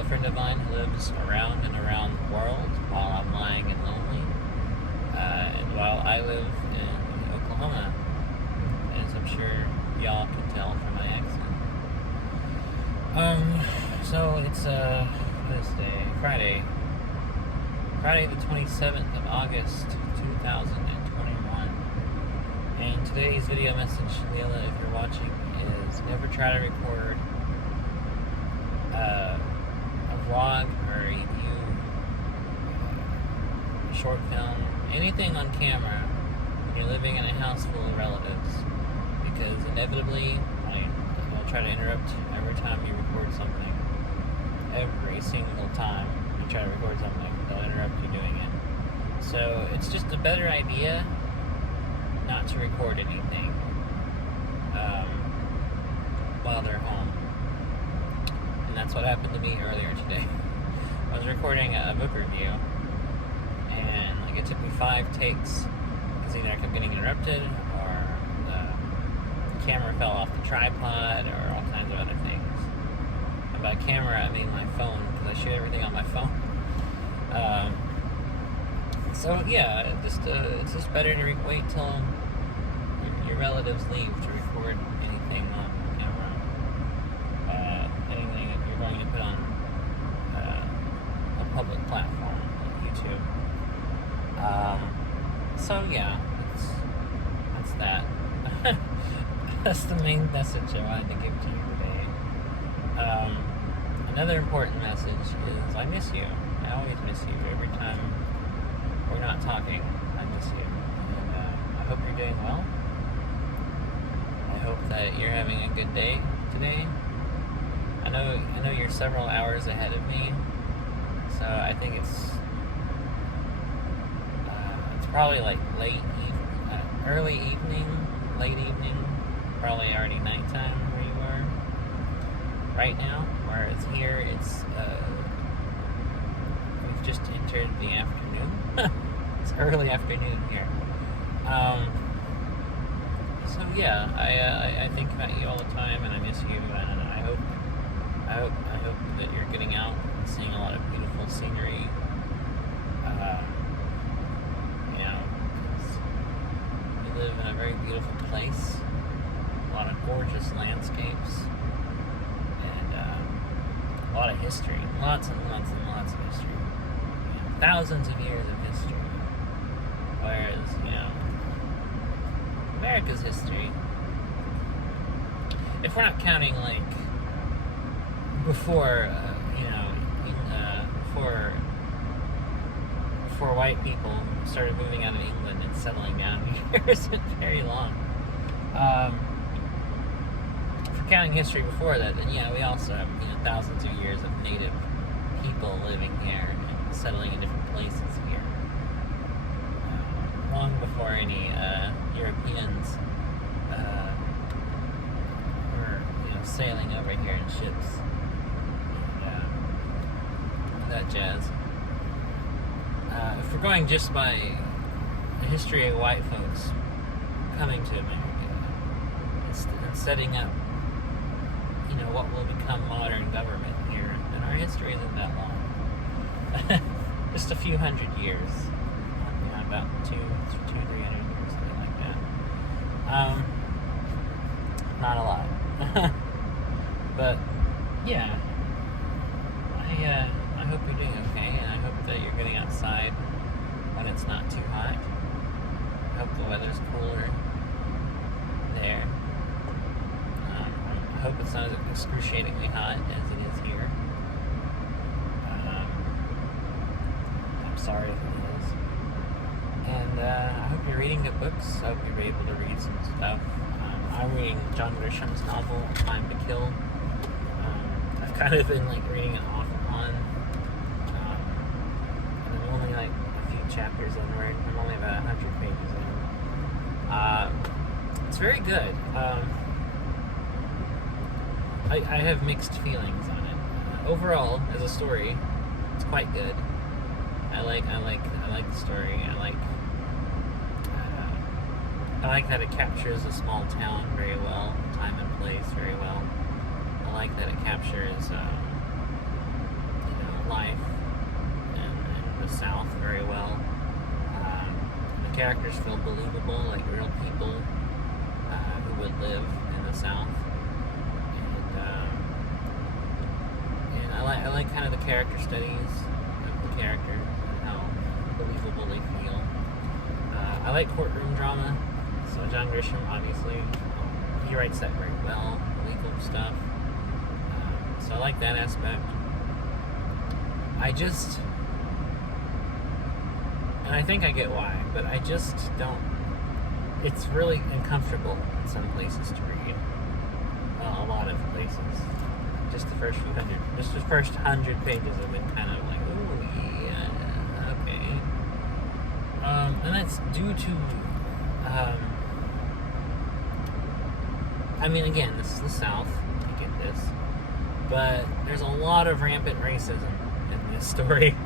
a friend of mine who lives around and around the world while I'm lying and lonely, and while I live in Oklahoma, as I'm sure y'all can tell from my accent. So it's what is today? Friday the 27th of August, 2021. And today's video message, Lilla, if you're watching, is never try to record a vlog or a review, a short film, anything on camera when you're living in a house full of relatives, because inevitably they'll try to interrupt every time you record something. Every single time you try to record something, they'll interrupt you doing it. So it's just a better idea not to record anything while they're home. And that's what happened to me earlier today. I was recording a book review, and it took me 5 takes, because either I kept getting interrupted, or the camera fell off the tripod, or all kinds of other things. And by camera, I mean my phone, because I shoot everything on my phone. So yeah, it's just better to wait till your relatives leave to record anything on camera. Anything that you're going to put on a public platform like YouTube. So yeah, that's that. That's the main message I wanted to give to you today. Another important message is I miss you. I always miss you. Every time we're not talking, I miss you. And I hope you're doing well. I hope that you're having a good day today. I know you're several hours ahead of me, so I think it's probably like early evening, late evening, probably already nighttime where you are right now. Whereas here it's we've just entered the afternoon. It's early afternoon here. So yeah, I think about you all the time, and I miss you, and I hope that you're getting out and seeing a lot of beautiful scenery. We live in a very beautiful place, a lot of gorgeous landscapes, and a lot of history, lots and lots and lots of history, thousands of years of history. Whereas, America's history, if we're not counting before white people started moving out of England and settling down here, isn't very long. If we're counting history before that, then we also have thousands of years of native people living here and settling in different places here. Long before any Europeans were sailing over here in ships and that jazz. If we're going just by the history of white folks coming to America and setting up, what will become modern government here, then our history isn't that long. Just a few hundred years, about 200-300 years, something like that. Not a lot, but yeah. I hope you're doing okay, and I hope that you're getting outside when it's not too hot. I hope the weather's cooler there. I hope it's not as excruciatingly hot as it is here. I'm sorry if it is. And I hope you're reading good books. I hope you're able to read some stuff. I'm reading John Grisham's novel, Time to Kill. I've kind of been reading it off and on. And I'm only a few chapters inward. I'm only about 100 pages in. It's very good. I have mixed feelings on it. Overall, as a story, it's quite good. I like the story. I like that it captures a small town very well, time and place very well. I like that it captures characters feel believable, like real people who would live in the South. And I like kind of the character studies of the character and how believable they feel. I like courtroom drama, so John Grisham, obviously, he writes that very well, legal stuff. So I like that aspect. And I think I get why, but I just don't. It's really uncomfortable in some places to read. A lot of places. Just the first 100 pages have been kind of like, oh yeah, okay. And that's due to, I mean, again, this is the South, I get this, but there's a lot of rampant racism in this story.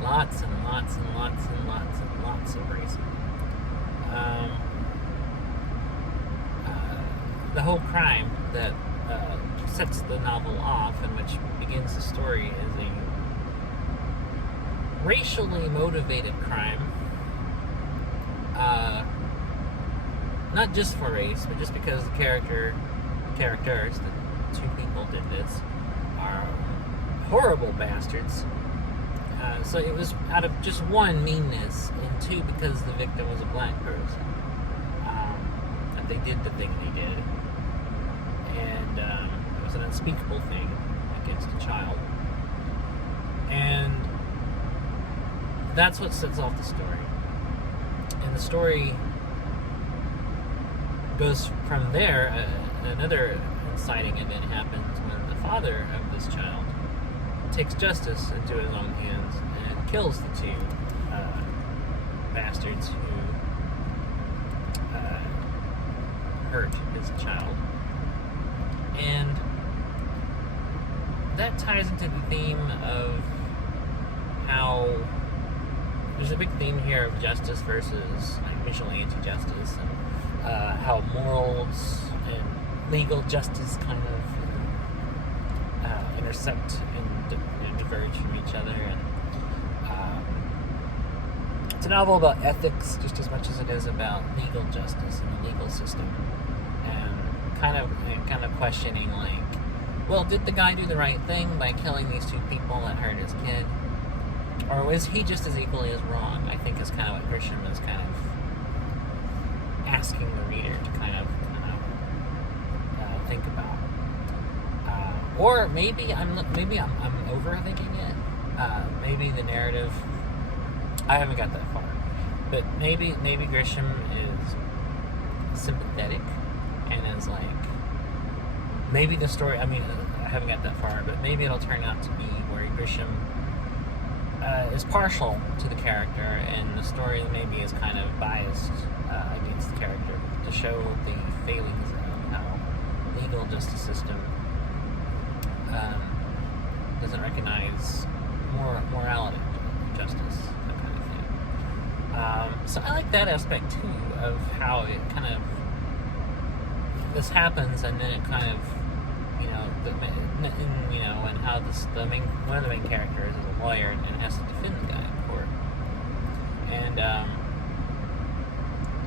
Lots and lots and lots and lots and lots of racism. The whole crime that sets the novel off and which begins the story is a racially motivated crime. Not just for race, but just because the characters, the two people did this, are horrible bastards. So it was out of just one, meanness, and two, because the victim was a black person, that they did the thing they did. And it was an unspeakable thing against a child. And that's what sets off the story. And the story goes from there. Another inciting event happens when the father of this child takes justice into his own hands and kills the two bastards who hurt his child. And that ties into the theme of how there's a big theme here of justice versus visually anti-justice, and how morals and legal justice kind of intersect and diverge from each other. And it's a novel about ethics just as much as it is about legal justice and the legal system, and kind of questioning, like, well, did the guy do the right thing by killing these two people that hurt his kid, or was he just as equally as wrong? I think is kind of what Grisham is kind of asking the reader to kind of think about. Or maybe I'm overthinking it. Maybe the narrative, I haven't got that far, but maybe Grisham is sympathetic and is like, maybe the story, I mean, I haven't got that far, but maybe it'll turn out to be where Grisham is partial to the character, and the story maybe is kind of biased against the character to show the failings of how the legal justice system doesn't recognize morality, justice, that kind of thing. So I like that aspect too, of how it kind of, this happens, and then it kind of, and how one of the main characters is a lawyer and has to defend the guy in court,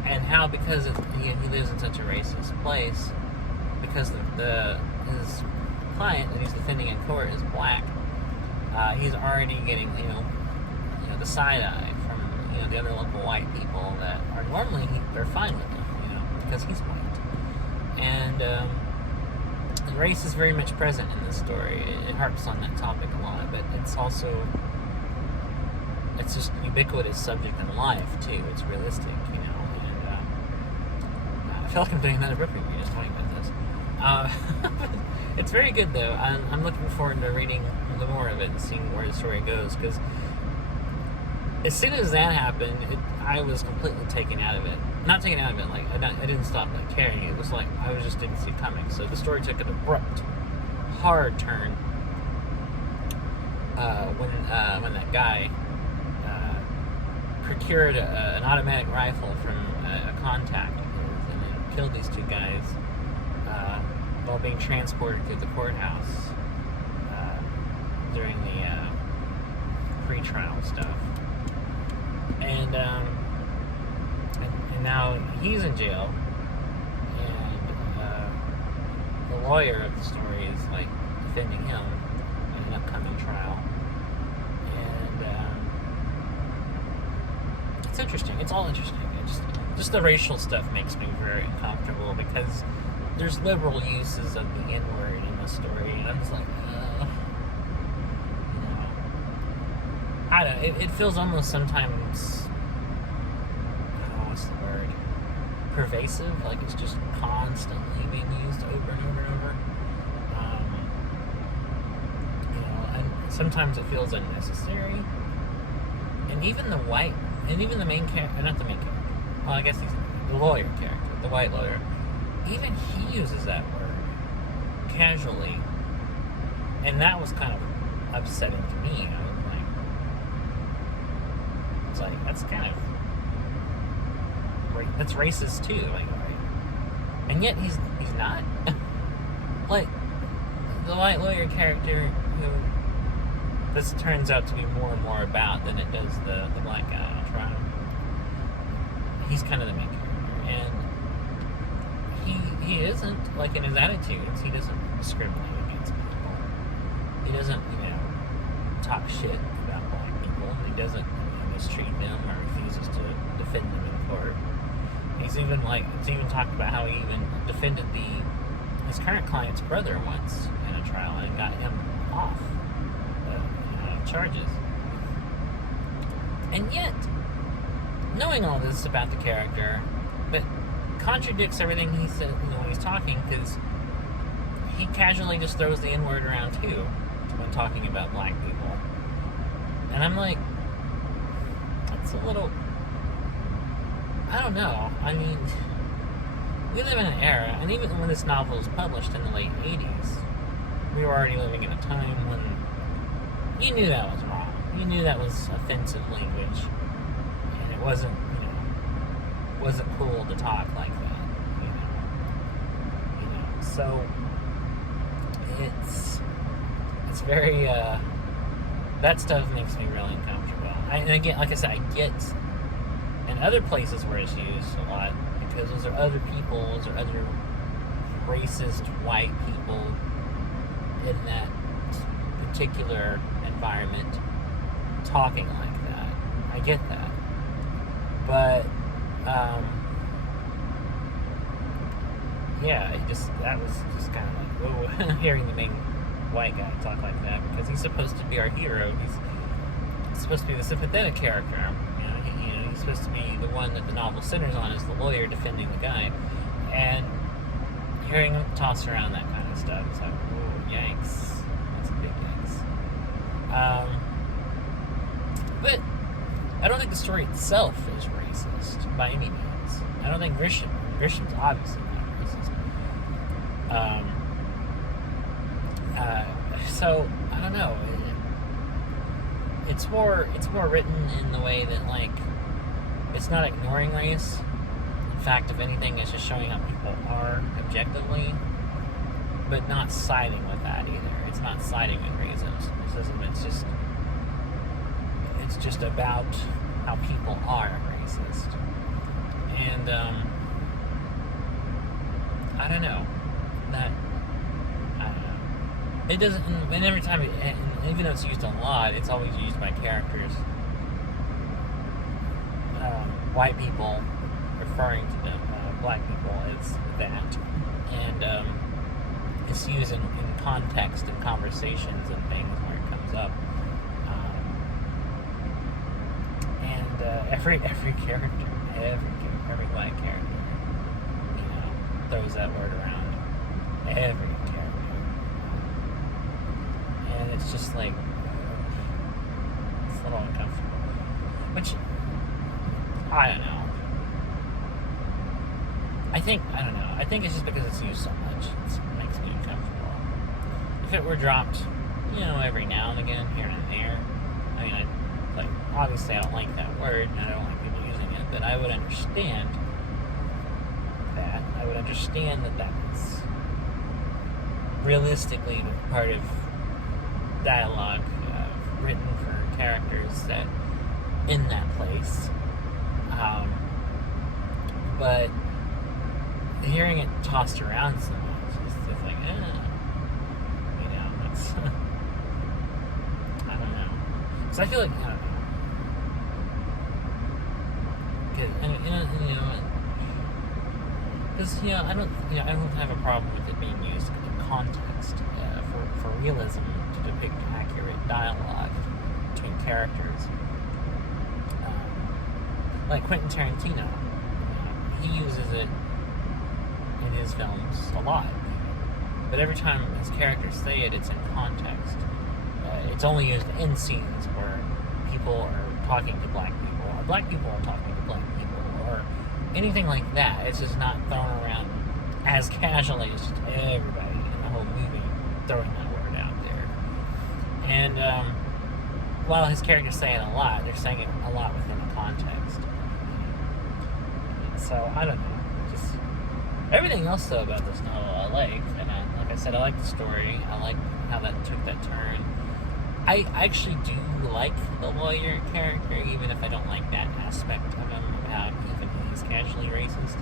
and how, because he lives in such a racist place, because his client that he's defending in court is black, he's already getting the side eye from the other local white people that are normally they're fine with him, because he's white. And race is very much present in this story. It harps on that topic a lot, but it's just ubiquitous subject in life too. It's realistic, and I feel like I'm doing another book review just talking about this. It's very good though. I'm looking forward to reading the more of it and seeing where the story goes, because as soon as that happened, I was completely taken out of it. Not taken out of it, like I didn't stop caring. It was like I just didn't see it coming. So the story took an abrupt, hard turn when that guy procured an automatic rifle from a contact of his, and then killed these two guys while being transported through the courthouse during the pre-trial stuff. And And now he's in jail, and the lawyer of the story is like defending him in an upcoming trial. And it's interesting. It's all interesting. Just the racial stuff makes me very uncomfortable because there's liberal uses of the N-word in the story, and I'm just like, I don't know. It feels almost sometimes, I don't know, what's the word? Pervasive, like it's just constantly being used over and over and over. And sometimes it feels unnecessary. And even the main character, not the main character, well, I guess he's the lawyer character, the white lawyer, even he uses that word casually. And that was kind of upsetting to me. That's kind of, that's racist too, like, right? And yet he's not. Like, the white lawyer character, who this turns out to be more and more about than it does the black guy on trial. He's kind of the main character, and he isn't, like, in his attitudes, he doesn't discriminate against people. He doesn't, talk shit about black people. He doesn't mistreat them or refuses to defend them in court. It's even talked about how he even defended his current client's brother once in a trial and got him off charges. And yet, knowing all this about the character, but contradicts everything he said when he's talking, because he casually just throws the N-word around too when talking about black people. And I'm like, it's a little, I don't know. I mean, we live in an era, and even when this novel was published in the late 80s, we were already living in a time when you knew that was wrong. You knew that was offensive language, and it wasn't cool to talk like that, So it's very, that stuff makes me really uncomfortable. And again, like I said, I get in other places where it's used a lot, because those are other people, those are other racist white people in that particular environment talking like that. I get that. But, that was just kind of like, whoa, hearing the main white guy talk like that, because he's supposed to be our hero. He's supposed to be the sympathetic character. He's supposed to be the one that the novel centers on, as the lawyer defending the guy. And hearing him toss around that kind of stuff, it's like, oh, yikes. That's a big yikes. But I don't think the story itself is racist by any means. I don't think Grisham's obviously not racist. So I don't know. It's more written in the way that, like, it's not ignoring race. In fact, if anything, it's just showing how people are objectively, but not siding with that either. It's not siding with racism. It's just about how people are racist. And I don't know. It doesn't, and every time, even though it's used a lot, it's always used by characters, white people referring to them, black people as that, and it's used in context and conversations and things where it comes up, and every character, every black character, throws that word around, every character. And it's just like, it's a little uncomfortable. Which, I don't know. I think it's just because it's used so much. It makes me uncomfortable. If it were dropped, every now and again, here and there, I mean, obviously I don't like that word, and I don't like people using it, but I would understand that. I would understand that that's realistically part of dialogue written for characters that in that place. but hearing it tossed around so much, it's like, you know, it's, I don't know. Because I feel like, I don't know. Because I don't have a problem with it being used in context for realism to depict accurate dialogue between characters. Like Quentin Tarantino, he uses it in his films a lot, but every time his characters say it, it's in context. It's only used in scenes where people are talking to black people, or black people are talking to black people, or anything like that. It's just not thrown around as casually as just everybody in the whole movie throwing that word out there. And while his characters say it a lot, they're saying it a lot within a context. So I don't know. Just everything else though about this novel I like, and like I said, I like the story. I like how that took that turn. I actually do like the lawyer character, even if I don't like that aspect of him, about even he's casually racist.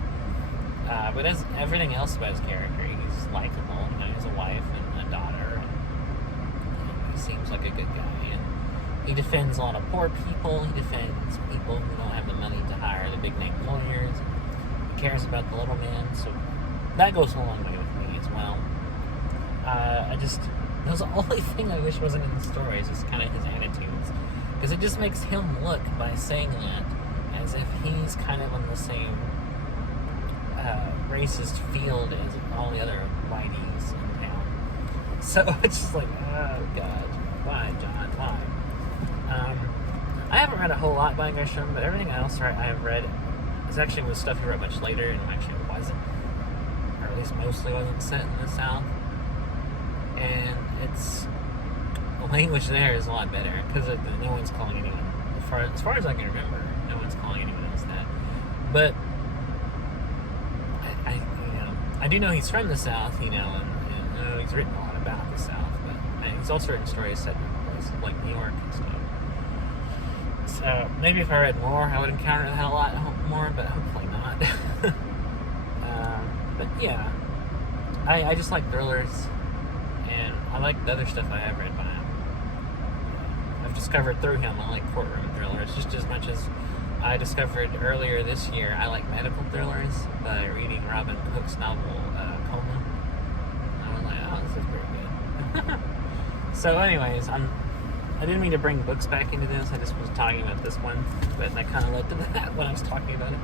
But as everything else about his character, he's likable. He has a wife and a daughter, and he seems like a good guy. And he defends a lot of poor people. He defends people who don't have the money to hire the big-name lawyers. He cares about the little man, so that goes a long way with me as well. That was the only thing I wish wasn't in the story, is just kind of his attitudes. Because it just makes him look, by saying that, as if he's kind of on the same racist field as all the other whiteys in town. So it's just like, oh god, why, John, why? I haven't read a whole lot by Grisham, but everything else I have read is actually was stuff he wrote much later, and actually wasn't, or at least mostly wasn't set in the South. And the language there is a lot better, because no one's calling anyone, as far as I can remember, no one's calling anyone else that. But I do know he's from the South, and he's written a lot about the South, but he's also written stories set in places like New York and stuff. So maybe if I read more, I would encounter that a lot more, but hopefully not. But yeah, I just like thrillers, and I like the other stuff I have read by him. I've discovered through him I like courtroom thrillers just as much as I discovered earlier this year I like medical thrillers by reading Robin Cook's novel Coma. I was like, oh, this is pretty good. So anyways, I didn't mean to bring books back into this. I just was talking about this one, but that kind of led to that when I was talking about it.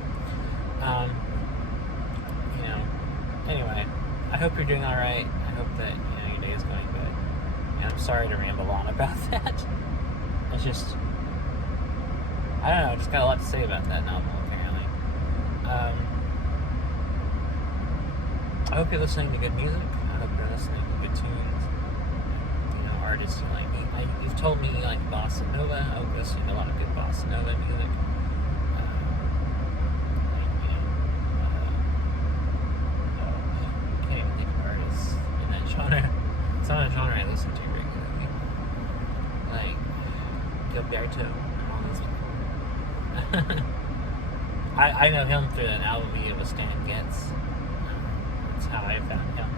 Anyway, I hope you're doing all right. I hope that your day is going good. And I'm sorry to ramble on about that. It's just, I don't know. I just got a lot to say about that novel, apparently. I hope you're listening to good music. I hope you're listening to good tunes. Artists you like. You've told me you like bossa nova. I hope you're listening to a lot of good bossa nova music. I can't even think of artists in that genre. It's not a genre I listen to regularly. Like Gilberto and all these people. I know him through that album he did with Stan Getz. That's how I found him.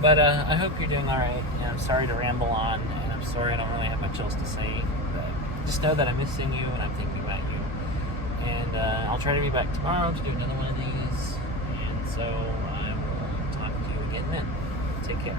But I hope you're doing all right, and I'm sorry to ramble on, and I'm sorry I don't really have much else to say, but just know that I'm missing you, and I'm thinking about you. And I'll try to be back tomorrow to do another one of these, and so I will talk to you again then. Take care.